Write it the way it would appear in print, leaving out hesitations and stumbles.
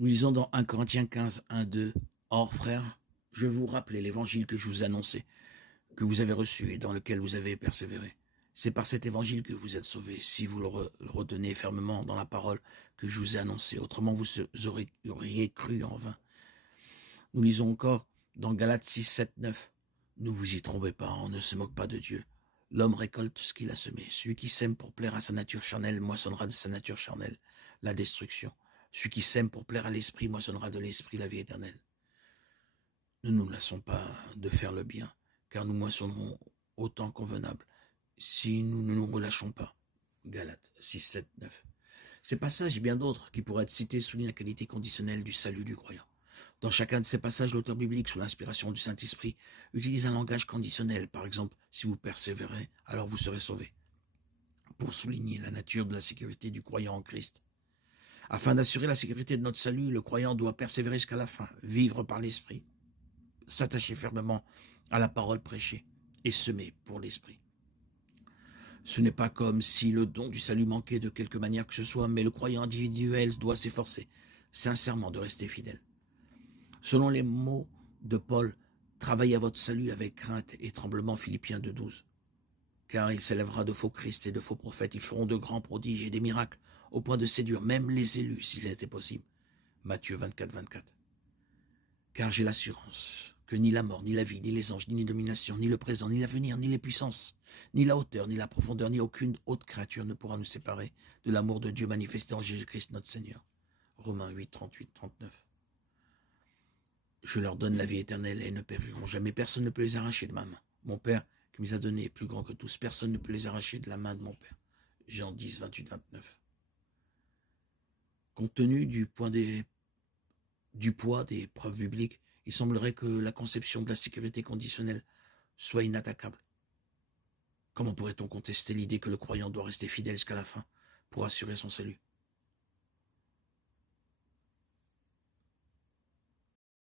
Nous lisons dans 1 Corinthiens 15, 1, 2. Or, frères, je vous rappelle l'évangile que je vous ai annoncé, que vous avez reçu et dans lequel vous avez persévéré. C'est par cet évangile que vous êtes sauvés, si vous le retenez fermement dans la parole que je vous ai annoncée. Autrement, vous auriez cru en vain. Nous lisons encore dans Galates 6, 7, 9. Ne vous y trompez pas, on ne se moque pas de Dieu. L'homme récolte ce qu'il a semé. Celui qui sème pour plaire à sa nature charnelle moissonnera de sa nature charnelle la destruction. Celui qui sème pour plaire à l'esprit moissonnera de l'esprit la vie éternelle. Ne nous lassons pas de faire le bien, car nous moissonnerons autant convenable si nous ne nous relâchons pas. Galates 6, 7, 9. Ces passages et bien d'autres qui pourraient être cités soulignent la qualité conditionnelle du salut du croyant. Dans chacun de ces passages, l'auteur biblique, sous l'inspiration du Saint-Esprit, utilise un langage conditionnel. Par exemple, si vous persévérez, alors vous serez sauvés. Pour souligner la nature de la sécurité du croyant en Christ. Afin d'assurer la sécurité de notre salut, le croyant doit persévérer jusqu'à la fin, vivre par l'Esprit, s'attacher fermement à la parole prêchée et semer pour l'Esprit. Ce n'est pas comme si le don du salut manquait de quelque manière que ce soit, mais le croyant individuel doit s'efforcer sincèrement de rester fidèle. Selon les mots de Paul, travaillez à votre salut avec crainte et tremblement, Philippiens 2,12. Car il s'élèvera de faux Christ et de faux prophètes, ils feront de grands prodiges et des miracles, au point de séduire même les élus, s'il était possible. Matthieu 24, 24. Car j'ai l'assurance que ni la mort, ni la vie, ni les anges, ni les dominations, ni le présent, ni l'avenir, ni les puissances, ni la hauteur, ni la profondeur, ni aucune autre créature ne pourra nous séparer de l'amour de Dieu manifesté en Jésus-Christ notre Seigneur. Romains 8, 38, 39. Je leur donne la vie éternelle et ne périront jamais. Personne ne peut les arracher de ma main. Mon Père qui me les a donnés est plus grand que tous. Personne ne peut les arracher de la main de mon Père. Jean 10, 28, 29. Compte tenu du poids des preuves bibliques, il semblerait que la conception de la sécurité conditionnelle soit inattaquable. Comment pourrait-on contester l'idée que le croyant doit rester fidèle jusqu'à la fin pour assurer son salut?